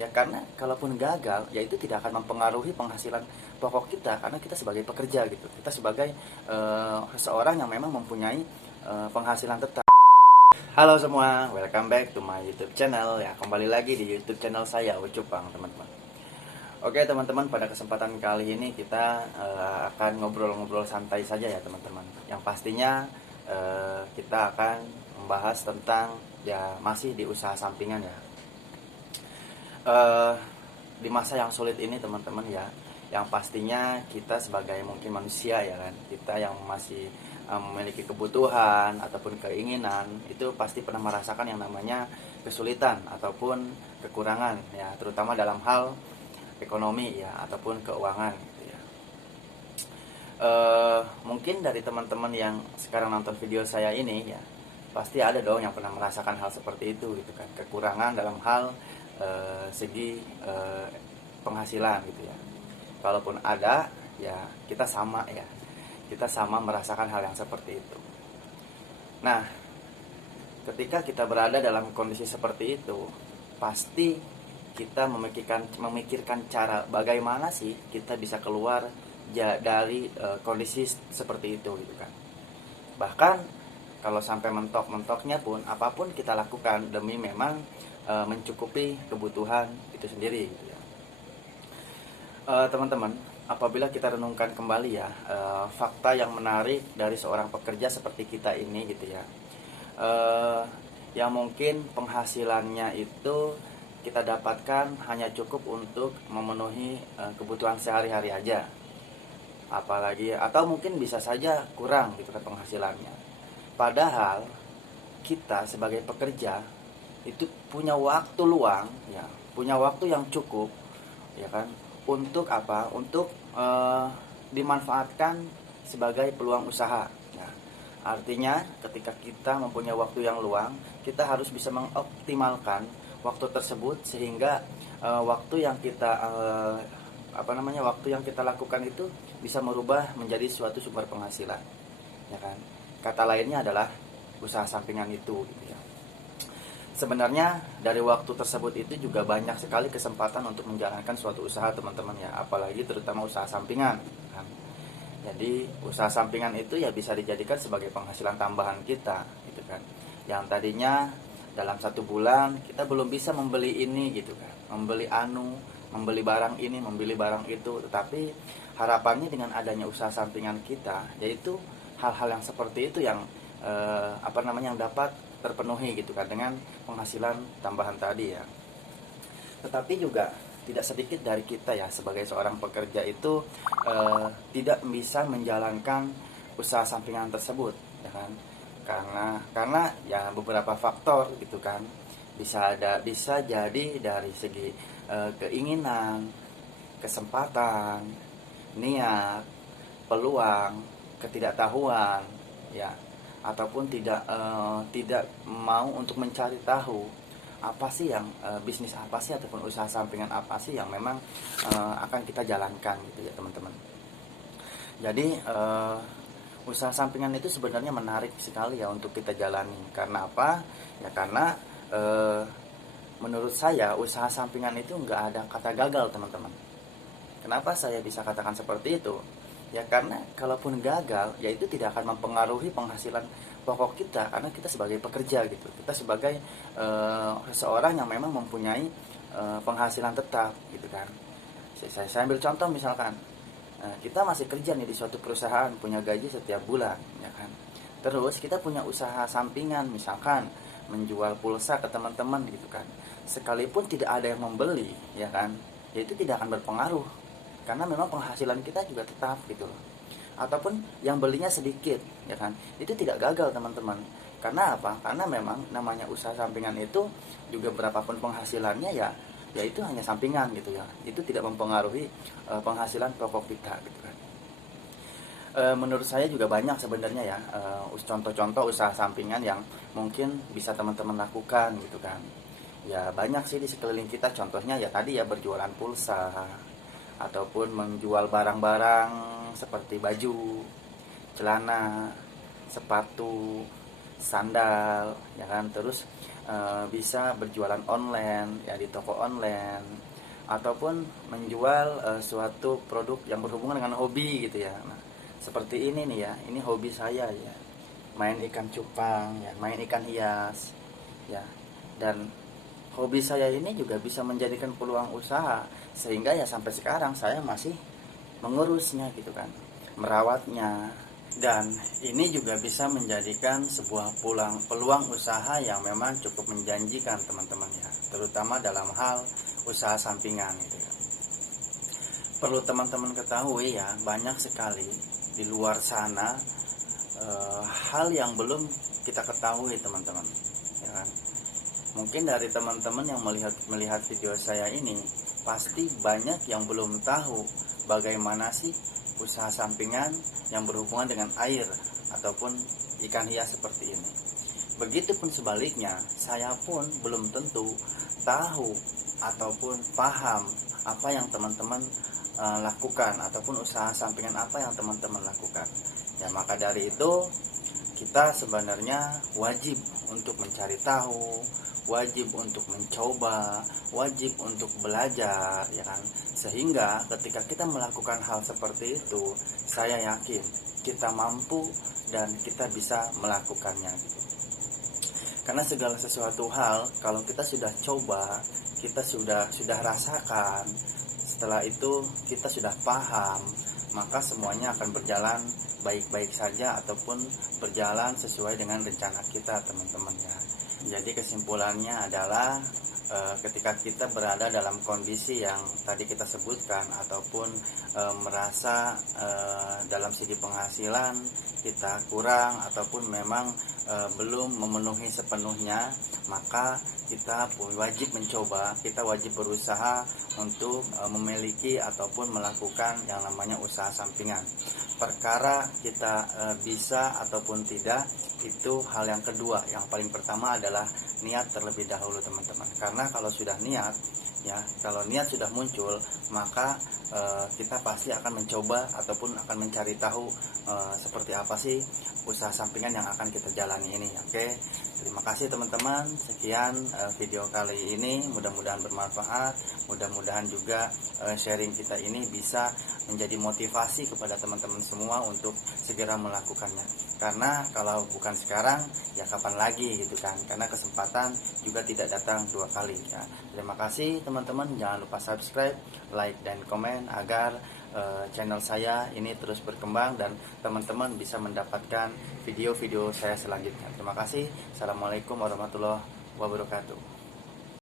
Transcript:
Ya karena kalaupun gagal, ya itu tidak akan mempengaruhi penghasilan pokok kita karena kita sebagai pekerja gitu. Kita sebagai seseorang yang memang mempunyai penghasilan tetap. Halo semua, welcome back to my YouTube channel. Ya, kembali lagi di YouTube channel saya Ucupang, teman-teman. Oke, teman-teman, pada kesempatan kali ini kita akan ngobrol-ngobrol santai saja ya, teman-teman. Yang pastinya kita akan membahas tentang ya masih di usaha sampingan ya. Di masa yang sulit ini, teman-teman ya, yang pastinya kita sebagai mungkin manusia ya kan, kita yang masih memiliki kebutuhan ataupun keinginan itu pasti pernah merasakan yang namanya kesulitan ataupun kekurangan ya, terutama dalam hal ekonomi ya ataupun keuangan gitu ya. Mungkin dari teman-teman yang sekarang nonton video saya ini ya pasti ada dong yang pernah merasakan hal seperti itu gitu kan, kekurangan dalam hal segi penghasilan gitu ya. Kalaupun ada ya kita sama ya, kita sama merasakan hal yang seperti itu. Nah, ketika kita berada dalam kondisi seperti itu, pasti kita memikirkan cara bagaimana sih kita bisa keluar dari kondisi seperti itu gitu kan. Bahkan kalau sampai mentok-mentoknya pun apapun kita lakukan demi memang mencukupi kebutuhan itu sendiri gitu ya. Teman-teman, apabila kita renungkan kembali ya fakta yang menarik dari seorang pekerja seperti kita ini gitu ya, yang mungkin penghasilannya itu kita dapatkan hanya cukup untuk memenuhi kebutuhan sehari-hari aja, apalagi atau mungkin bisa saja kurang gitu kan penghasilannya. Padahal kita sebagai pekerja itu punya waktu luang ya, punya waktu yang cukup ya kan, untuk apa, untuk dimanfaatkan sebagai peluang usaha ya. Artinya ketika kita mempunyai waktu yang luang, kita harus bisa mengoptimalkan waktu tersebut sehingga waktu yang kita waktu yang kita lakukan itu bisa merubah menjadi suatu sumber penghasilan ya kan. Kata lainnya adalah usaha sampingan itu gitu ya. Sebenarnya dari waktu tersebut itu juga banyak sekali kesempatan untuk menjalankan suatu usaha, teman-teman ya, apalagi terutama usaha sampingan kan. Jadi usaha sampingan itu ya bisa dijadikan sebagai penghasilan tambahan kita gitu kan. Yang tadinya dalam 1 bulan kita belum bisa membeli ini gitu kan, membeli barang ini, membeli barang itu, tetapi harapannya dengan adanya usaha sampingan kita yaitu hal-hal yang seperti itu yang yang dapat terpenuhi gitu kan dengan penghasilan tambahan tadi ya. Tetapi juga tidak sedikit dari kita ya sebagai seorang pekerja itu tidak bisa menjalankan usaha sampingan tersebut ya kan, karena ya beberapa faktor gitu kan. Bisa jadi dari segi keinginan, kesempatan, niat, peluang, ketidaktahuan ya, ataupun tidak mau untuk mencari tahu apa sih yang bisnis apa sih ataupun usaha sampingan apa sih yang memang akan kita jalankan gitu ya, teman-teman. Jadi usaha sampingan itu sebenarnya menarik sekali ya untuk kita jalani. Karena apa? Ya karena menurut saya usaha sampingan itu nggak ada kata gagal, teman-teman. Kenapa saya bisa katakan seperti itu? Ya karena kalaupun gagal, ya itu tidak akan mempengaruhi penghasilan pokok kita karena kita sebagai pekerja gitu. Kita sebagai seseorang yang memang mempunyai penghasilan tetap gitu kan. Saya ambil contoh misalkan kita masih kerja nih di suatu perusahaan, punya gaji setiap bulan ya kan. Terus kita punya usaha sampingan misalkan menjual pulsa ke teman-teman gitu kan. Sekalipun tidak ada yang membeli ya kan, ya itu tidak akan berpengaruh karena memang penghasilan kita juga tetap gitu loh. Ataupun yang belinya sedikit ya kan, itu tidak gagal, teman-teman. Karena apa? Karena memang namanya usaha sampingan itu juga berapapun penghasilannya ya itu hanya sampingan gitu ya. Itu tidak mempengaruhi penghasilan pokok kita gitu kan. Menurut saya juga banyak sebenarnya ya contoh-contoh usaha sampingan yang mungkin bisa teman-teman lakukan gitu kan. Ya banyak sih di sekeliling kita, contohnya ya tadi ya berjualan pulsa ataupun menjual barang-barang seperti baju, celana, sepatu, sandal ya kan. Terus bisa berjualan online ya, di toko online, ataupun menjual suatu produk yang berhubungan dengan hobi gitu ya. Nah, seperti ini nih ya, ini hobi saya ya, main ikan cupang ya, main ikan hias ya. Dan hobi saya ini juga bisa menjadikan peluang usaha, sehingga ya sampai sekarang saya masih mengurusnya gitu kan, merawatnya. Dan ini juga bisa menjadikan sebuah peluang usaha yang memang cukup menjanjikan teman-teman ya, terutama dalam hal usaha sampingan gitu ya. Perlu teman-teman ketahui ya, banyak sekali di luar sana hal yang belum kita ketahui teman-teman ya kan. Mungkin dari teman-teman yang melihat video saya ini, pasti banyak yang belum tahu bagaimana sih usaha sampingan yang berhubungan dengan air ataupun ikan hias seperti ini. Begitupun sebaliknya, saya pun belum tentu tahu ataupun paham apa yang teman-teman lakukan, ataupun usaha sampingan apa yang teman-teman lakukan. Ya, maka dari itu kita sebenarnya wajib untuk mencari tahu, wajib untuk mencoba, wajib untuk belajar ya kan. Sehingga ketika kita melakukan hal seperti itu, saya yakin kita mampu dan kita bisa melakukannya gitu. Karena segala sesuatu hal kalau kita sudah coba, kita sudah rasakan, setelah itu kita sudah paham, maka semuanya akan berjalan baik-baik saja ataupun berjalan sesuai dengan rencana kita teman-teman ya. Jadi kesimpulannya adalah ketika kita berada dalam kondisi yang tadi kita sebutkan, ataupun merasa dalam segi penghasilan kita kurang, ataupun memang belum memenuhi sepenuhnya, maka kita pun wajib mencoba, kita wajib berusaha untuk memiliki ataupun melakukan yang namanya usaha sampingan. Perkara kita bisa ataupun tidak, itu hal yang kedua. Yang paling pertama adalah niat terlebih dahulu teman-teman. Karena kalau sudah niat ya, kalau niat sudah muncul, maka kita pasti akan mencoba ataupun akan mencari tahu seperti apa sih usaha sampingan yang akan kita jalani ini. Oke, terima kasih teman-teman. Sekian video kali ini, mudah-mudahan bermanfaat, mudah-mudahan juga sharing kita ini bisa menjadi motivasi kepada teman-teman semua untuk segera melakukannya. Karena kalau bukan sekarang, ya kapan lagi gitu kan. Karena kesempatan juga tidak datang dua kali ya. Terima kasih teman-teman, jangan lupa subscribe, like, dan komen agar channel saya ini terus berkembang dan teman-teman bisa mendapatkan video-video saya selanjutnya. Terima kasih. Assalamualaikum warahmatullahi wabarakatuh.